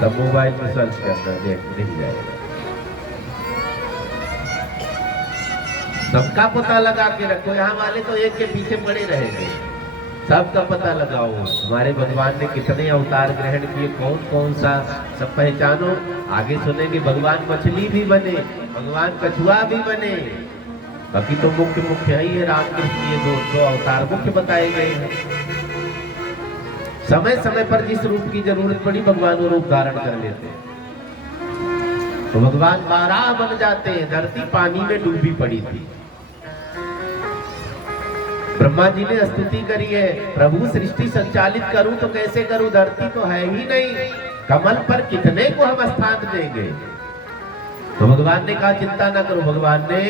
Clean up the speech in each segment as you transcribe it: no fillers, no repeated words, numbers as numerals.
तब मोबाइल में सर्च करना, देख मिल जाएगा। सबका पता लगा के रखो, यहाँ वाले तो एक के पीछे पड़े रहेंगे। सबका पता लगाओ, हमारे भगवान ने कितने अवतार ग्रहण किए, कौन कौन सा सब पहचानो। आगे सुनेंगे भगवान मछली भी बने, भगवान कछुआ भी बने। बाकी तो मुख्य मुख्य ही है, रामकृष्ण ये दो अवतार मुख्य बताए गए हैं। समय समय पर जिस रूप की जरूरत पड़ी भगवान वो रूप धारण कर लेते हैं। तो भगवान 12 बन जाते हैं। धरती पानी में डूबी पड़ी थी। ब्रह्मा जी ने स्तुति करी है, प्रभु सृष्टि संचालित करूं तो कैसे करूं, धरती तो है ही नहीं, कमल पर कितने को हम स्थान देंगे। तो भगवान ने कहा चिंता ना करो। भगवान ने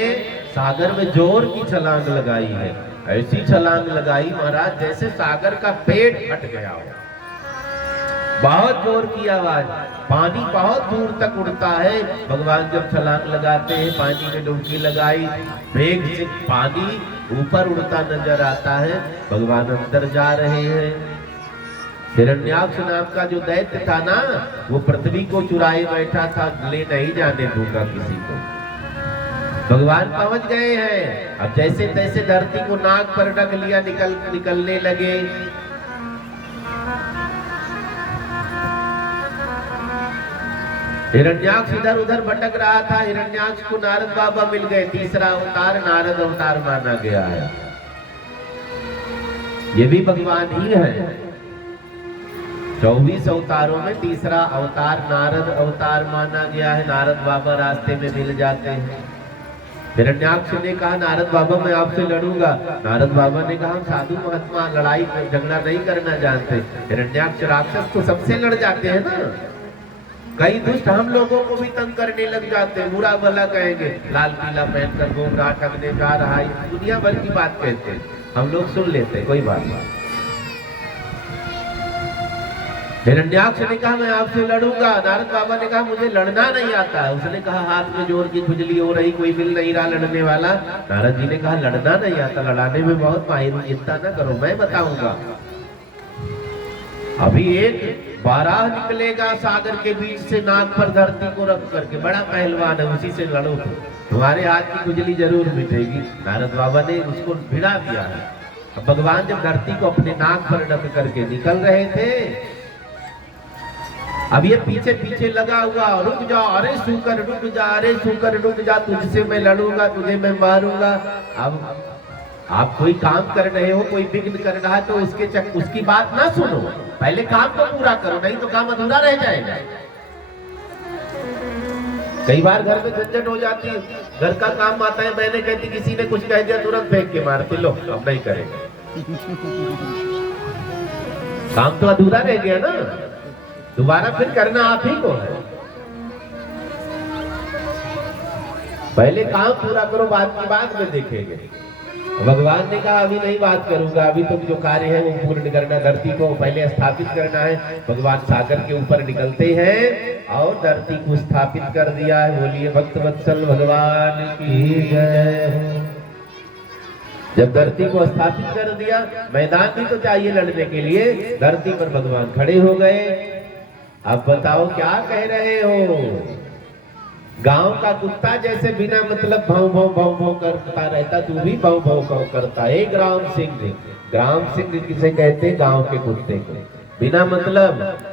सागर में जोर की छलांग लगाई है, ऐसी छलांग लगाई महाराज जैसे सागर का पेट फट गया हो। बहुत जोर की आवाज, पानी बहुत दूर तक उड़ता है। भगवान जब छलांग लगाते हैं, पानी में डुबकी लगाई, वेग से पानी ऊपर उड़ता नजर आता है। भगवान अंदर जा रहे हैं। हिरण्याक्ष नाम का जो दैत्य था ना, वो पृथ्वी को चुराए बैठा था, ले नहीं जाने दूंगा किसी को। भगवान पहुंच गए हैं। अब जैसे तैसे धरती को नाक पर रख लिया, निकलने लगे। हिरण्याक्ष इधर उधर भटक रहा था। हिरण्याक्ष को नारद बाबा मिल गए। तीसरा अवतार नारद अवतार माना गया है। ये भी भगवान ही है। 24 अवतारों में तीसरा अवतार नारद अवतार माना गया है। नारद बाबा रास्ते में मिल जाते हैं। हिरण्याक्ष ने कहा नारद बाबा मैं आपसे लड़ूंगा। नारद बाबा ने कहा हम साधु महात्मा लड़ाई झगड़ा नहीं करना जानते। हिरण्याक्ष राक्षस तो सबसे लड़ जाते हैं ना। कई दुष्ट हम लोगों को भी तंग करने लग जाते हैं, बुरा भला कहेंगे, लाल पीला पहनकर घूम रहा, ठगने जा रहा है, दुनिया भर की बात कहते हैं, हम लोग सुन लेते हैं, कोई बात नहीं। हिरण्याक्ष ने कहा मैं आपसे लड़ूंगा। नारद बाबा ने कहा मुझे लड़ना नहीं आता। उसने कहा हाथ में जोर की खुजली हो रही, कोई मिल नहीं रहा लड़ने वाला। नारद जी ने कहा लड़ना नहीं आता, लड़ाने में बहुत माहिर हूं, चिंता न करो मैं बताऊंगा। अभी एक 12 निकलेगा सागर के बीच से, नाक पर धरती को रख करके, बड़ा पहलवान है, उसी से लड़ो तुम्हारे हाथ की खुजली जरूर मिटेगी। नारद बाबा ने उसको भिड़ा दिया है। अब भगवान जब धरती को अपने नाक पर रख करके निकल रहे थे, अब ये पीछे पीछे लगा हुआ, रुक जा अरे सूकर रुक जा, अरे सूकर रुक जा, तुझसे मैं लड़ूंगा, तुझे मैं मारूंगा। अब आप कोई काम कर रहे हो, कोई विघ्न कर रहा है तो उसकी बात ना सुनो, पहले काम तो पूरा करो, नहीं तो काम अधूरा रह जाएगा। कई बार घर में झंझट हो जाती है, घर का काम आता है, मैंने कहती किसी ने कुछ कह दिया तुरंत फेंक के मारते, लो अब नहीं करेंगे। काम तो अधूरा रह गया ना, दोबारा फिर करना आप ही को है। पहले काम पूरा करो, बाद की बात में देखेंगे। भगवान ने कहा अभी नहीं बात करूंगा, अभी तुम जो कार्य है वो पूर्ण करना, धरती को पहले स्थापित करना है। भगवान सागर के ऊपर निकलते हैं और धरती को स्थापित कर दिया है। बोलिए भक्त वत्सल भगवान की जय। जब धरती को स्थापित कर दिया, मैदान भी तो चाहिए लड़ने के लिए, धरती पर भगवान खड़े हो गए। अब बताओ क्या कह रहे हो। गांव का कुत्ता जैसे बिना मतलब भाव भाव भाव भाव करता रहता, तू भी भाव भाव करता है। ग्राम सिंह किसे कहते हैं, गांव के कुत्ते को। बिना मतलब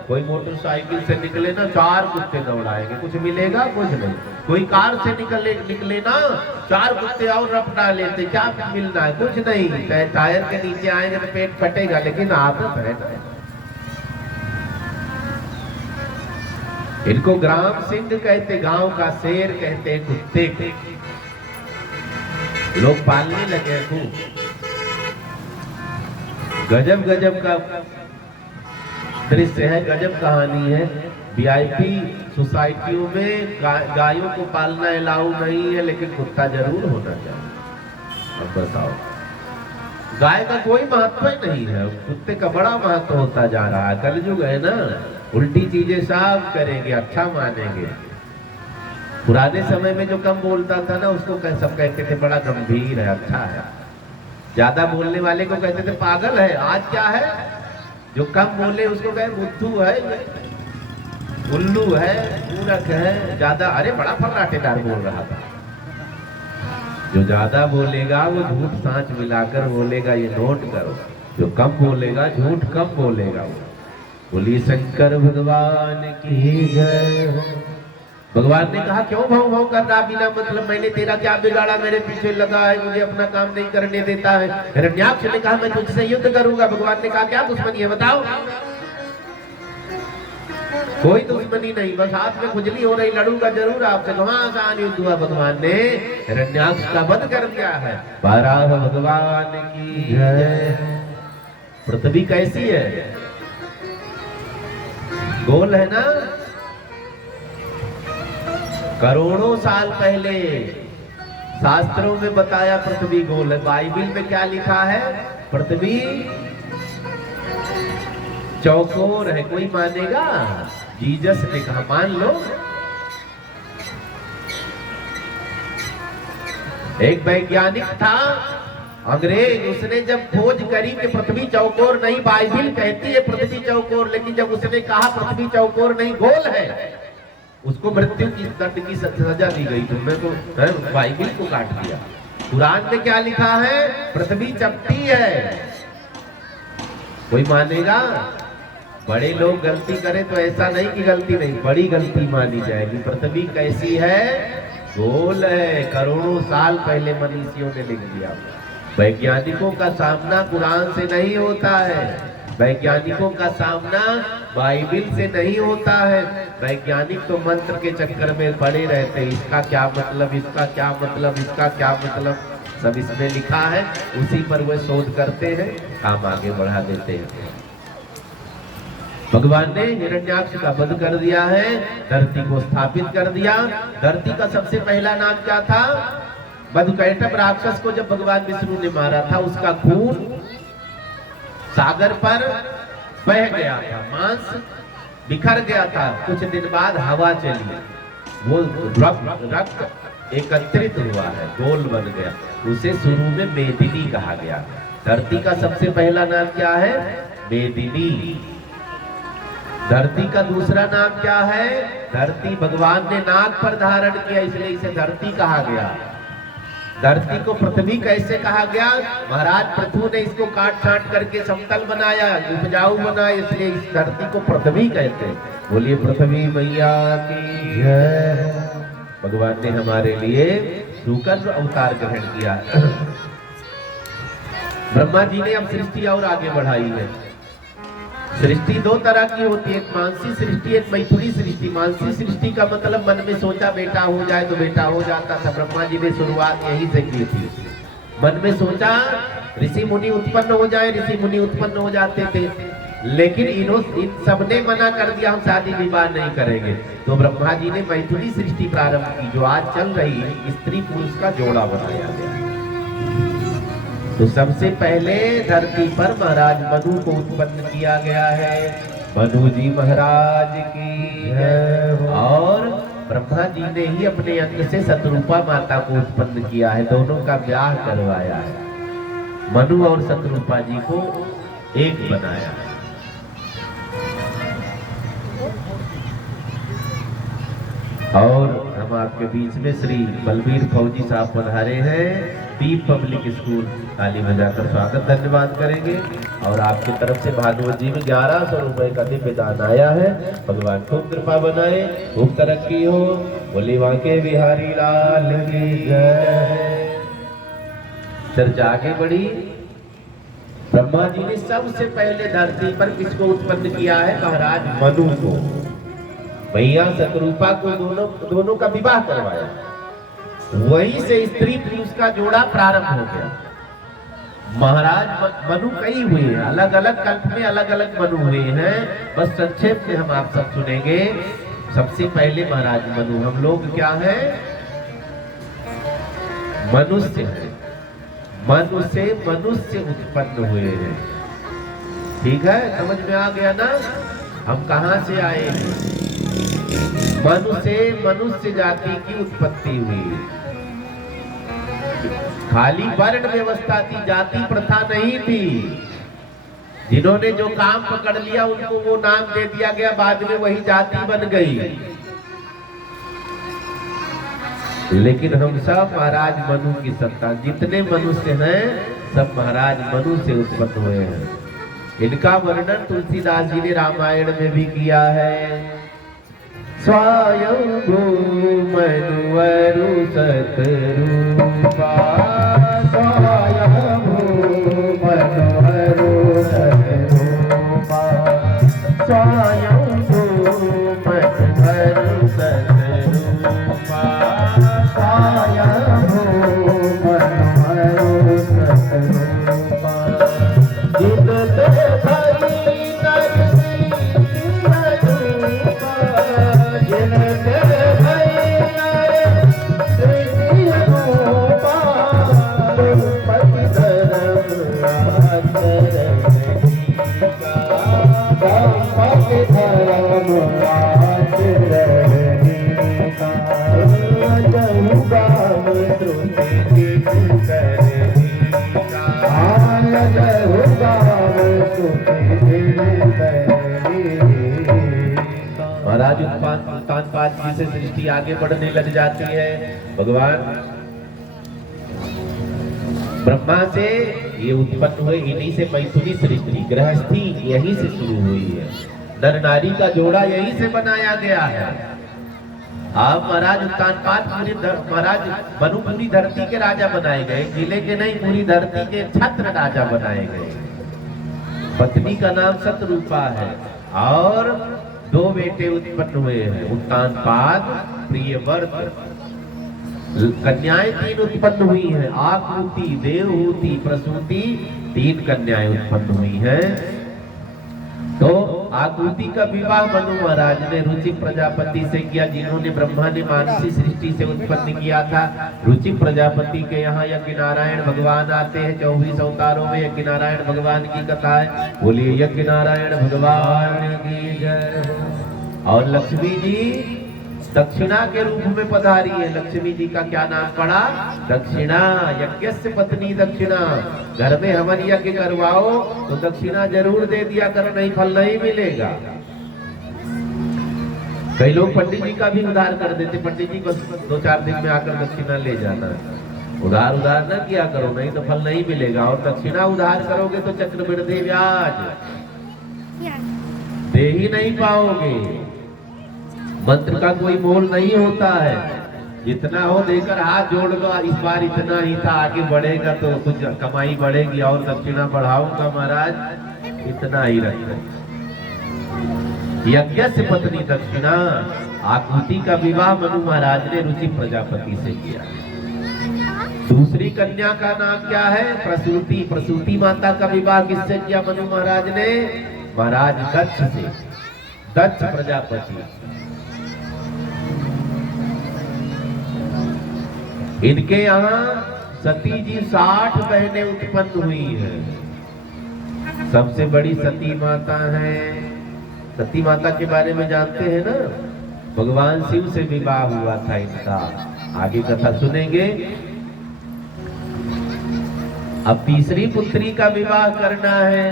कोई मोटरसाइकिल से निकले ना, 4 कुत्ते दौड़ाएंगे, कुछ मिलेगा कुछ नहीं। कोई कार से निकले ना, 4 कुत्ते और रपटा लेते, क्या मिलना है, कुछ नहीं। टायर के नीचे आएंगे तो पेट फटेगा, लेकिन आदत है। इनको ग्राम सिंह कहते, गांव का शेर कहते, कुत्ते को लोग पालने लगे खूब। गजब गजब का दृश्य है, गजब कहानी है। वीआईपी सोसाइटियों में गायों को पालना अलाउ नहीं है, लेकिन कुत्ता जरूर होना चाहिए। अब बताओ, गाय का कोई महत्व ही नहीं है, कुत्ते का बड़ा महत्व होता जा रहा है। कलयुग है ना, उल्टी चीजें सब करेंगे, अच्छा मानेंगे। पुराने समय में जो कम बोलता था ना, उसको सब कहते थे बड़ा गंभीर है, अच्छा है। ज्यादा बोलने वाले को कहते थे पागल है। आज क्या है, जो कम बोले उसको कहे बुद्धू है। उल्लू है, मूर्ख है, ज्यादा, अरे बड़ा फर्राटेदार बोल रहा था। जो ज्यादा बोलेगा वो झूठ सांच मिलाकर बोलेगा, ये नोट करो। जो कम बोलेगा झूठ कम बोलेगा वो। बोली शंकर भगवान की जय। भगवान ने कहा क्यों भाव भाव कर रहा बिना मतलब, मैंने तेरा क्या बिगाड़ा, मेरे पीछे लगा है, मुझे अपना काम नहीं करने देता है। हिरण्याक्ष ने कहा मैं तुझसे युद्ध करूंगा। भगवान ने कहा क्या दुश्मनी है बताओ। कोई दुश्मनी नहीं, बस हाथ में खुजली हो रही, लड़ूंगा जरूर आपसे। वहां आसान युद्ध हुआ। भगवान ने हिरण्याक्ष का वध कर दिया है। बारह भगवान की जय। पृथ्वी कैसी है? गोल है ना? करोड़ों साल पहले शास्त्रों में बताया पृथ्वी गोल है। बाइबल में क्या लिखा है? पृथ्वी चौकोर है। कोई मानेगा? जीसस ने कहा मान लो। एक वैज्ञानिक था अंग्रेज, उसने जब खोज करी कि पृथ्वी चौकोर नहीं, बाइबल कहती है पृथ्वी चौकोर, लेकिन जब उसने कहा पृथ्वी चौकोर नहीं गोल है, उसको मृत्यु की दंड की सजा दी गई। तुमने तो बाइबल को काट दिया। कुरान में क्या लिखा है? पृथ्वी चपटी है। कोई मानेगा? बड़े लोग गलती करें तो ऐसा नहीं कि गलती नहीं, बड़ी गलती मानी जाएगी। पृथ्वी कैसी है? गोल है। करोड़ों साल पहले मनीषियों ने लिख दिया। वैज्ञानिकों का सामना कुरान से नहीं होता है, वैज्ञानिकों का सामना बाइबल से नहीं होता है। वैज्ञानिक तो मंत्र के चक्कर में पड़े रहते हैं, इसका क्या मतलब, इसका क्या मतलब, इसका क्या मतलब, सब इसमें लिखा है, उसी पर वे शोध करते हैं, काम आगे बढ़ा देते हैं। भगवान ने हिरण्याक्ष का वध कर दिया है, धरती को स्थापित कर दिया। धरती का सबसे पहला नाम क्या था? मधुकैटभ राक्षस को जब भगवान विष्णु ने मारा था, उसका खून सागर पर बह गया था, मांस बिखर गया था। कुछ दिन बाद हवा चली, वो रक्त एकत्रित हुआ है, गोल बन गया। उसे शुरू में मेदिनी कहा गया। धरती का सबसे पहला नाम क्या है? मेदिनी। धरती का दूसरा नाम क्या है? धरती भगवान ने नाक पर धारण किया, इसलिए इसे धरती कहा गया। धरती को पृथ्वी कैसे कहा गया? महाराज पृथ्वी ने इसको काट छांट करके समतल बनाया, उपजाऊ बनाया, इसलिए इस धरती को पृथ्वी कहते हैं। बोलिए पृथ्वी मैया की जय। भगवान ने हमारे लिए शुक्र अवतार ग्रहण किया। ब्रह्मा जी ने अब सृष्टि और आगे बढ़ाई है। सृष्टि दो तरह की होती है, एक मानसी सृष्टि, एक मैथुनी सृष्टि। मानसी सृष्टि का मतलब मन में सोचा बेटा हो जाए तो बेटा हो जाता था। ब्रह्मा जी ने शुरुआत यही से की थी। मन में सोचा ऋषि मुनि उत्पन्न हो जाए, ऋषि मुनि उत्पन्न हो जाते थे। लेकिन इन सबने मना कर दिया, हम शादी विवाह नहीं करेंगे। तो ब्रह्मा जी ने मैथुनी सृष्टि प्रारंभ की, जो आज चल रही है। स्त्री पुरुष का जोड़ा बनाया गया। तो सबसे पहले धरती पर महाराज मनु को उत्पन्न किया गया है। मनु जी महाराज की जय। और ब्रह्मा जी ने ही अपने अंग से शत्रुपा माता को उत्पन्न किया है, दोनों का ब्याह करवाया है। मनु और शत्रुपा जी को एक बनाया है। और हम आपके बीच में श्री बलबीर फौजी साहब पधारे हैं। दीप पब्लिक स्कूल ताली बजाकर स्वागत धन्यवाद करेंगे। और आपकी तरफ से भागवत जी में 1100 रुपए का दिव्य दान आया है। भगवान खूब कृपा बनाए, खूब तरक्की हो। बोली वाके बिहारी लाल की जय। चर्चा आगे बढ़ी। ब्रह्मा जी ने सबसे पहले धरती पर किसको उत्पन्न किया है? महाराज मनु को। भैया शत्रुपा को दोनों का विवाह करवाया। वहीं से स्त्री पुरुष का जोड़ा प्रारंभ हो गया। महाराज मनु कई हुए हैं, अलग अलग कल्प में अलग अलग मनु हुए हैं। बस संक्षेप में हम आप सब सुनेंगे। सबसे पहले महाराज मनु, हम लोग क्या है? मनुष्य है। मनु से मनुष्य उत्पन्न हुए हैं। ठीक है, समझ में आ गया ना? हम कहां से आए? मनु से मनुष्य जाति की उत्पत्ति हुई। खाली वर्ण व्यवस्था थी, जाति प्रथा नहीं थी। जिन्होंने जो काम पकड़ लिया उनको वो नाम दे दिया गया, बाद में वही जाति बन गई। लेकिन हम सब महाराज मनु की सत्ता, जितने मनुष्य हैं सब महाराज मनु से उत्पन्न हुए हैं। इनका वर्णन तुलसीदास जी ने रामायण में भी किया है। स्वयंभू मनुवरु सतरूपा, स्वयंभू मनुवरु सतरूपा, स्वयंभू मनुवरु सतरूपा, स्वयंभू मनुवरु सतरूपा। जित महाराज उत्तानपाद जी से सृष्टि आगे बढ़ने लग जाती है। भगवान ब्रह्मा से ये उत्पन्न हुए, इन्हीं से मैथुनी सृष्टि गृहस्थी यहीं से शुरू हुई है। नर नारी का जोड़ा यहीं से बनाया गया है। आप महाराज उत्तानपाद महाराज मनु पूरी धरती के राजा बनाए गए, जिले के नहीं पूरी धरती के छत्र राजा बनाए गए। पत्नी का नाम सतरूपा है और 2 बेटे उत्पन्न हुए हैं, उत्तानपाद प्रियव्रत। कन्याएं 3 उत्पन्न हुई हैं, आकृति, देवहूति, प्रसूति, 3 कन्याएं उत्पन्न हुई हैं। तो आकृति का विवाह मनु महाराज ने रुचि प्रजापति से किया, जिन्होंने ब्रह्मा ने मानसी सृष्टि से उत्पन्न किया था। रुचि प्रजापति के यहाँ यज्ञ नारायण भगवान आते हैं। 24 अवतारों में यज्ञ नारायण भगवान की कथा है। बोलिए यज्ञ नारायण भगवान की जय। और लक्ष्मी जी दक्षिणा के रूप में पधारी है। लक्ष्मी जी का क्या नाम पड़ा? दक्षिणा। यज्ञस्य पत्नी दक्षिणा। घर में हवन यज्ञ करवाओ तो दक्षिणा जरूर दे दिया करो, नहीं फल नहीं मिलेगा। कई लोग पंडित जी का भी उधार कर देते, पंडित जी बस 2-4 दिन में आकर दक्षिणा ले जाना। उधार न किया करो, नहीं तो फल नहीं मिलेगा। और दक्षिणा उधार करोगे तो चक्रवृद्धि ब्याज दे ही नहीं पाओगे। मंत्र का कोई मोल नहीं होता है। जितना हो देकर हाथ जोड़ लो, इस बार इतना ही था, आगे बढ़ेगा तो कुछ कमाई बढ़ेगी और दक्षिणा बढ़ाऊंगा महाराज, इतना ही रखो। यज्ञ से पत्नी दक्षिणा। आकृति का विवाह मनु महाराज ने रुचि प्रजापति से किया। दूसरी कन्या का नाम क्या है? प्रसूति। प्रसूति माता का विवाह किससे किया मनु महाराज ने? महाराज दक्ष से। दक्ष प्रजापति। इनके यहाँ सती जी 60 बहनें उत्पन्न हुई हैं। सबसे बड़ी सती माता है। सती माता के बारे में जानते हैं ना? भगवान शिव से विवाह हुआ था इनका। आगे कथा सुनेंगे। अब तीसरी पुत्री का विवाह करना है।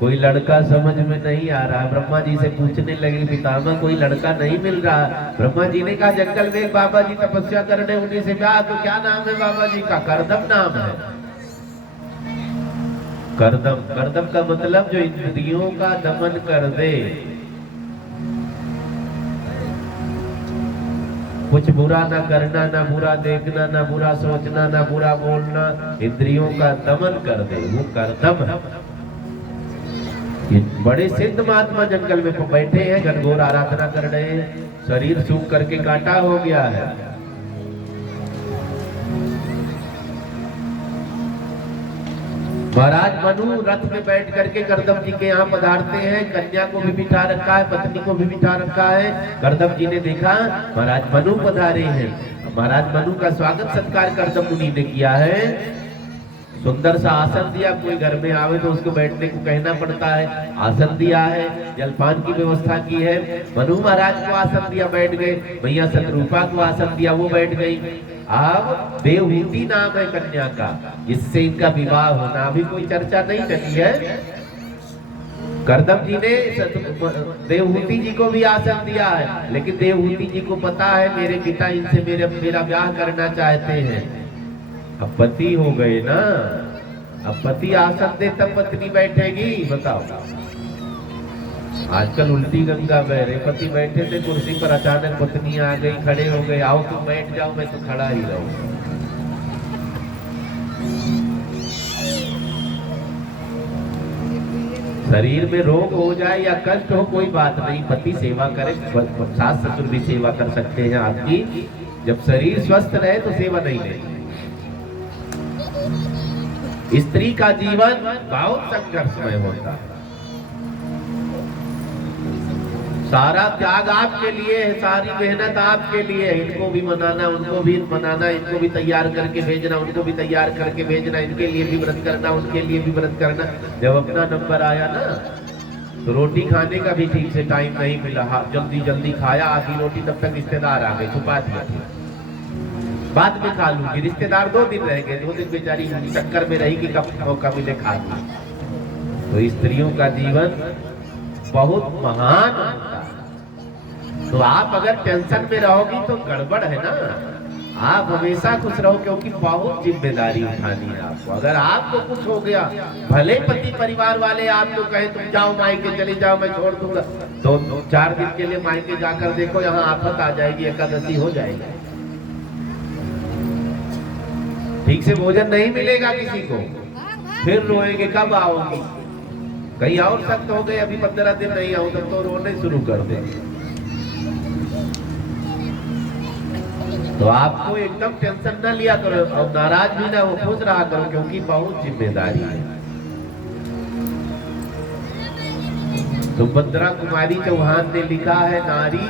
कोई लड़का समझ में नहीं आ रहा। ब्रह्मा जी से पूछने लगे, पितामह कोई लड़का नहीं मिल रहा। ब्रह्मा जी ने कहा जंगल में एक बाबा जी तपस्या करने, उन्हीं से कहा तो क्या नाम है बाबा जी का? करदम नाम है। करदम। करदम का मतलब जो इंद्रियों का दमन कर दे। कुछ बुरा ना करना, ना बुरा देखना, ना बुरा सोचना, ना बुरा बोलना, इंद्रियों का दमन कर दे, वो करदम है। ये बड़े सिद्ध महात्मा जंगल में बैठे हैं, घनघोर आराधना कर रहे हैं। शरीर सूख करके कांटा हो गया है। महाराज मनु रथ में बैठ करके करदम जी के यहाँ पधारते हैं। कन्या को भी बिठा रखा है, पत्नी को भी बिठा रखा है। करदम जी ने देखा महाराज मनु पधारे हैं। महाराज मनु का स्वागत सत्कार करदम मुनि ने किया है। सुंदर सा आसन दिया। कोई घर में आवे तो उसको बैठने को कहना पड़ता है। आसन दिया है, जलपान की व्यवस्था की है। मनु महाराज को आसन दिया, बैठ गए। मैया सतरूपा को आसन दिया, वो बैठ गई। अब देवहूति नाम है कन्या का, जिससे इनका विवाह होना। अभी कोई चर्चा नहीं चली है, करदम जी ने देवहूति जी को भी आसन दिया है, लेकिन देवहूति जी को पता है मेरे पिता इनसे मेरा ब्याह करना चाहते हैं। अब पति हो गए ना, अब पति आसन दे तब पत्नी बैठेगी, बताओ। आजकल उल्टी गंगा बह रही, पति बैठे थे कुर्सी पर, अचानक पत्नी आ गई, खड़े हो गए, आओ तुम बैठ जाओ, मैं तो खड़ा ही रहूं। शरीर में रोग हो जाए या कष्ट हो कोई बात नहीं, पति सेवा करे, सास ससुर भी सेवा कर सकते हैं आपकी। जब शरीर स्वस्थ रहे तो सेवा नहीं लेगी। स्त्री का जीवन बहुत संघर्षमय होता है। सारा त्याग आपके लिए है, सारी मेहनत आपके लिए है। इनको भी मनाना, उनको भी मनाना, इनको भी तैयार करके भेजना, उनको भी तैयार करके भेजना, इनके लिए भी व्रत करना, उनके लिए भी व्रत करना। जब अपना नंबर आया ना तो रोटी खाने का भी ठीक से टाइम नहीं मिला, जल्दी जल्दी खाया, आधी रोटी, तब तक रिश्तेदार आ गए, छुपा दिया, बाद में खा लूंगी। रिश्तेदार 2 दिन रह गए, 2 दिन बेचारी चक्कर में रही कि कब मौका मिले खा लूं। तो स्त्रियों का जीवन बहुत महान होता है। तो आप अगर टेंशन में रहोगी तो गड़बड़ है ना। आप हमेशा खुश रहो, क्योंकि बहुत जिम्मेदारी उठानी है आपको। अगर आपको कुछ हो गया, भले पति परिवार वाले आपको कहे तुम जाओ मायके चले जाओ, मैं छोड़ दूंगा, तो 4 दिन के लिए मायके जाकर देखो, यहाँ आफत आ जाएगी, एकादशी हो जाएगी, ठीक से भोजन नहीं मिलेगा किसी को, फिर रोएंगे कब आओगी। कहीं और सख्त हो गए, अभी 15 दिन नहीं आऊं, तब तो रोने शुरू कर देंगे। तो आपको एकदम टेंशन ना लिया करो और नाराज भी ना हो, खुश रहा करो, क्योंकि बहुत जिम्मेदारी है। सुभद्रा कुमारी चौहान ने लिखा है नारी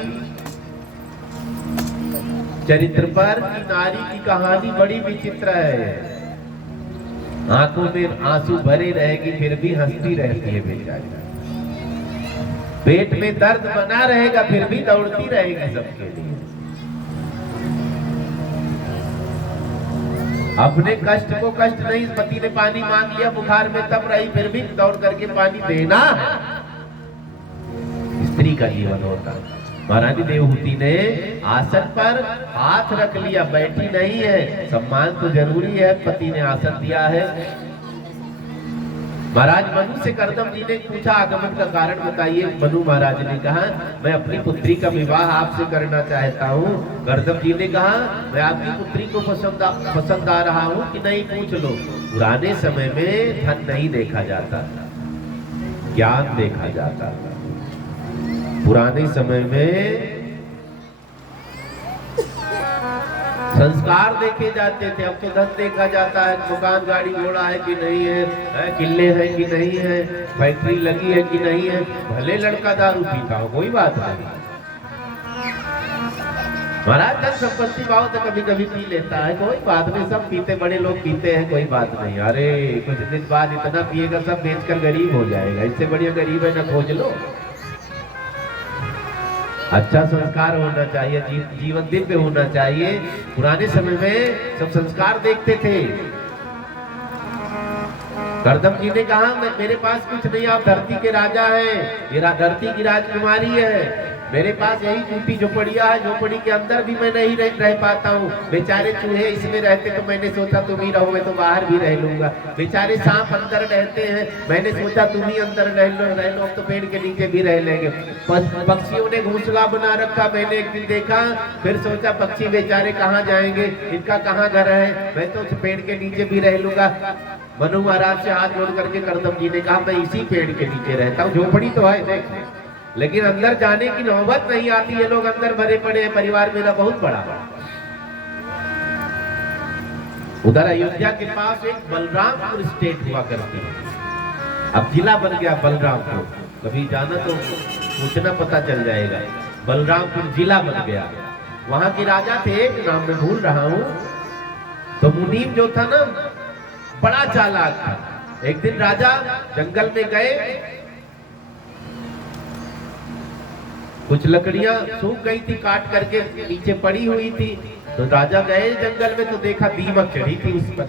चरित्र पर कि नारी की कहानी बड़ी विचित्र है। आंखों में आंसू भरे रहेगी, फिर भी हंसती रहती है बेचारी। पेट में दर्द बना रहेगा, फिर भी दौड़ती रहेगी सबके लिए। अपने कष्ट को कष्ट नहीं, पति ने पानी मांग लिया बुखार में, तब रही, फिर भी दौड़ करके पानी देना स्त्री का जीवन होता है। महारानी देवहूति ने आसन पर हाथ रख लिया, बैठी नहीं है। सम्मान तो जरूरी है, पति ने आसन दिया है। महाराज मनु से करदम जी ने पूछा आगमन का कारण बताइए। मनु महाराज ने कहा मैं अपनी पुत्री का विवाह आपसे करना चाहता हूँ। करदम जी ने कहा मैं आपकी पुत्री को पसंद आ रहा हूँ कि नहीं, पूछ लो। पुराने समय में धन नहीं देखा जाता, ज्ञान देखा जाता था। पुराने समय में संस्कार देखे जाते थे, अब तो धन देखा जाता है, दुकान गाड़ी घोड़ा है कि नहीं है, किले हैं कि नहीं है, फैक्ट्री लगी है कि नहीं है। भले लड़का दारू पीता हो, कोई बात नहीं। महाराज धन संपत्ति भाव तो कभी कभी पी लेता है, कोई बात नहीं, सब पीते, बड़े लोग पीते हैं, कोई बात नहीं। अरे कुछ दिन बाद इतना पिएगा सब बेचकर गरीब हो जाएगा, इससे बढ़िया गरीब है ना खोज लो। अच्छा संस्कार होना चाहिए, जीवन दिव्य होना चाहिए। पुराने समय में सब संस्कार देखते थे। करदम जी ने कहा मेरे पास कुछ नहीं, आप धरती के राजा हैं, ये धरती की राजकुमारी है, मेरे पास यही टूटी झोपड़िया है, झोपड़ी के अंदर भी मैं नहीं रह पाता हूँ। बेचारे चूहे इसमें रहते तो मैंने सोचा तुम ही रहो, मैं तो बाहर भी रह लूंगा। बेचारे सांप अंदर रहते हैं, मैंने सोचा तुम ही अंदर रह लो, अब तो पेड़ के नीचे भी रह लेंगे। पक्षियों ने घोंसला बना रखा, मैंने एक दिन देखा, फिर सोचा पक्षी बेचारे कहाँ जाएंगे, इनका कहाँ घर है, मैं तो पेड़ के नीचे भी रह लूंगा। मनु महाराज से हाथ जोड़ करके करदम जी ने कहा मैं इसी पेड़ के नीचे रहता हूँ, झोपड़ी तो है देख, लेकिन अंदर जाने की नौबत नहीं आती। ये लोग अंदर भरे पड़े हैं, परिवार मेरा बहुत बड़ा। उधर अयोध्या के पास एक बलरामपुर स्टेट हुआ करती है, अब जिला बन गया बलरामपुर। कभी जाना तो पूछना, पता चल जाएगा। बलरामपुर जिला बन गया। वहां के राजा थे, एक नाम में भूल रहा हूं। तो मुनीम जो था ना, बड़ा चालाक था। एक दिन राजा जंगल में गए, कुछ लकड़ियां सूख गई थी, काट करके नीचे पड़ी हुई थी। तो राजा गए जंगल में तो देखा दीमक चढ़ी थी उस पर।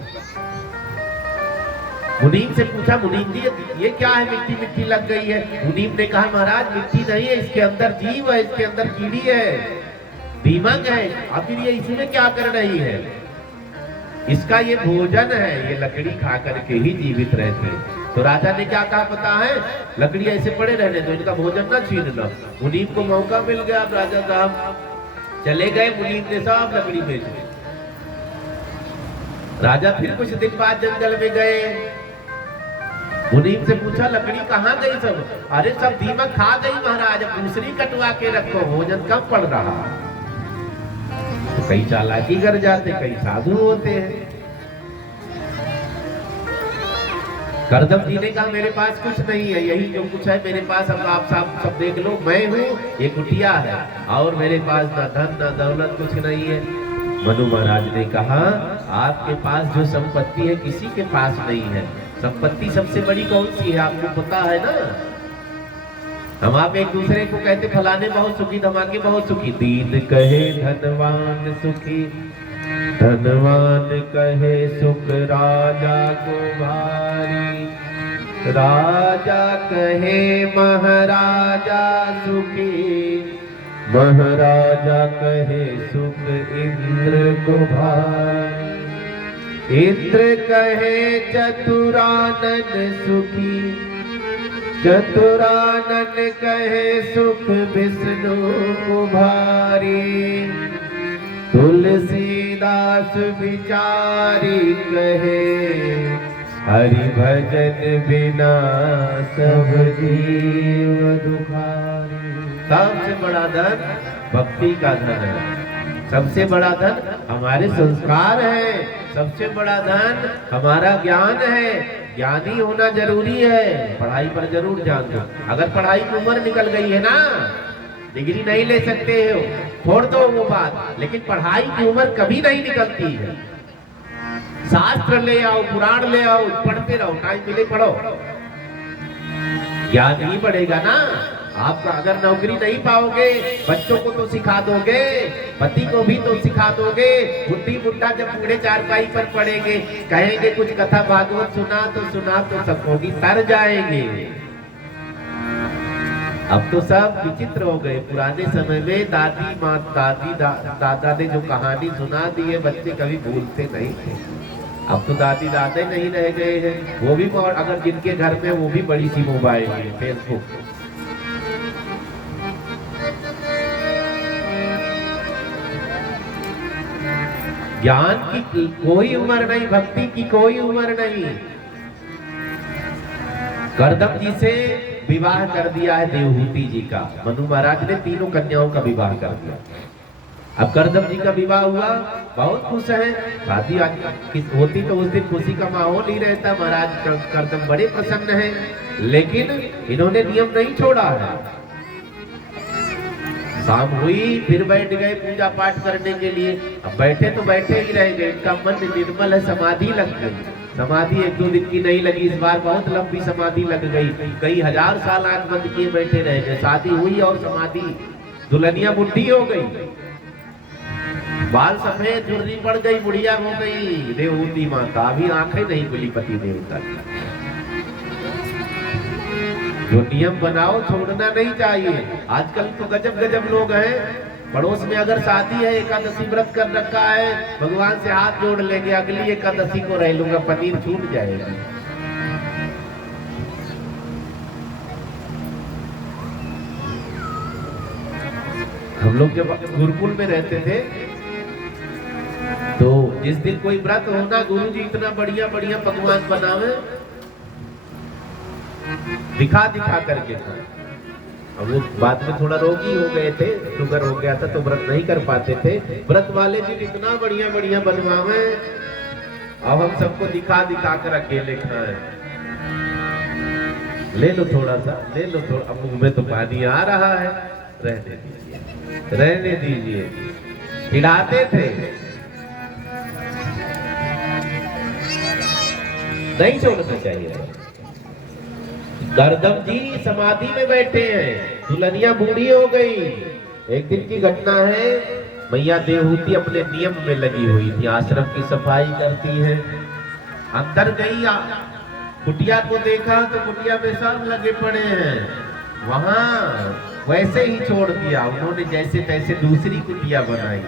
मुनीम से पूछा, मुनीम जी ये क्या है, मिट्टी मिट्टी लग गई है। मुनीम ने कहा महाराज मिट्टी नहीं है, इसके अंदर जीव है, इसके अंदर कीड़ी है, दीमक है, आखिर ये इसमें क्या कर रही है, इसका ये भोजन है, ये लकड़ी खा करके ही जीवित रहते हैं। तो राजा ने क्या कहा पता है, लकड़ी ऐसे पड़े रहने दो, इनका भोजन ना छीन लो। मुनीम को मौका मिल गया, अब राजा साहब चले गए, मुनीम ने सब लकड़ी बेच दी। राजा फिर कुछ दिन बाद जंगल में गए, मुनीम से पूछा लकड़ी कहाँ गई सब, अरे सब दीमक खा गई महाराज, अब दूसरी कटवा के रखो, भोजन कम पड़ रहा। तो कई चालाकी कर जाते, कई साधु होते हैं। करदम जी ने कहा मेरे पास कुछ नहीं है, यही जो कुछ है मेरे पास, अब आप सब देख लो, मैं हूँ, ये कुटिया है, और मेरे पास ना धन ना दौलत कुछ नहीं है। मनु महाराज ने कहा आपके पास जो संपत्ति है किसी के पास नहीं है। संपत्ति सबसे बड़ी कौन सी है आपको पता है ना। हम आप एक दूसरे को कहते फलाने बहुत सुखी, धमाके बहुत सुखी, दीन कहे धनवान सुखी, धनवान कहे सुख राजा को भारी, राजा कहे महाराजा सुखी, महाराजा कहे सुख इंद्र को भारी, इंद्र कहे चतुरानन सुखी, चतुरानन कहे सुख विष्णु को भारी, तुलसीदास विचारी कहे हरि भजन बिना सब जीव दुखारी। सबसे बड़ा धन भक्ति का धन है, सबसे बड़ा धन हमारे संस्कार है, सबसे बड़ा धन हमारा ज्ञान है। ज्ञानी होना जरूरी है, पढ़ाई पर जरूर ध्यान दो। अगर पढ़ाई की उम्र निकल गई है ना, डिग्री नहीं ले सकते हो, छोड़ दो वो बात, लेकिन पढ़ाई की उम्र कभी नहीं निकलती है। शास्त्र ले आओ, पुराण ले आओ, पढ़ते रहो, टाइम मिले पढ़ो, ज्ञान ही बढ़ेगा ना। आपका अगर नौकरी नहीं पाओगे, बच्चों को तो सिखा दोगे, पति को भी तो सिखा दोगे, बुढ़ी बुढ़ा जब बूढ़े चारपाई पर पड़ेंगे, कहेंगे कुछ कथा भागवत सुना तो सकोगी, तर जाएंगे। अब तो सब विचित्र हो गए। पुराने समय में दादी माँ दादा ने जो कहानी सुना दी है, बच्चे कभी भूलते नहीं थे। अब तो दादी दादा नहीं रह गए हैं, वो भी अगर जिनके घर में वो भी बड़ी सी मोबाइल है, फेसबुक। ज्ञान की कोई उम्र नहीं, भक्ति की कोई उम्र नहीं। करदम जी से विवाह कर दिया है देवहूति जी का, मनु महाराज ने तीनों कन्याओं का विवाह कर दिया। अब करदम जी का विवाह हुआ, बहुत खुश है। शादी होती तो उस दिन खुशी का माहौल ही रहता। महाराज करदम बड़े प्रसन्न हैं, लेकिन इन्होंने नियम नहीं छोड़ा है। शाम हुई, फिर बैठ गए पूजा पाठ करने के लिए। अब बैठे तो बैठे ही रह गए, इनका मन निर्मल है, समाधि लग गई। समाधि एक दो दिन की नहीं लगी, इस बार बहुत लंबी समाधि लग गई। कई हजार साल आंख बंद किए बैठे रह गए। शादी हुई और समाधि, दुल्हनिया बुढ़ी हो गई, बाल सफेद, झुर्री पड़ गई, बुढ़िया हो गई देवहूति माता। अभी आंखें नहीं खुली पति देवता की। जो नियम बनाओ छोड़ना नहीं चाहिए। आजकल तो गजब गजब लोग हैं, पड़ोस में अगर शादी है, एकादशी व्रत कर रखा है, भगवान से हाथ जोड़ लेंगे, अगली एकादशी को रह लूंगा, पनीर छूट जाएगा। हम लोग जब गुरुकुल में रहते थे, तो जिस दिन कोई व्रत होना, गुरु जी इतना बढ़िया बढ़िया पकवान बनावे, दिखा दिखा करके। अब वो बाद में थोड़ा रोगी हो गए थे, शुगर हो गया था, तो व्रत नहीं कर पाते थे। व्रत वाले दिन इतना बढ़िया बढ़िया बनवावे, अब हम सबको दिखा दिखा कर अकेले खाए। ले लो थोड़ा सा, ले लो थोड़ा, अब मुंह में तो पानी आ रहा है, रहने दीजिए, रहने दीजिए। खिलाते थे, नहीं छोड़ना चाहिए। करदम जी समाधि में बैठे हैं, दुल्हनिया बूढ़ी हो गई। एक दिन की घटना है, मैया देवहूति अपने नियम में लगी हुई थी, आश्रम की सफाई करती है। अंदर गई कुटिया को देखा तो कुटिया में सब लगे पड़े हैं, वहां वैसे ही छोड़ दिया उन्होंने, जैसे तैसे दूसरी कुटिया बनाई।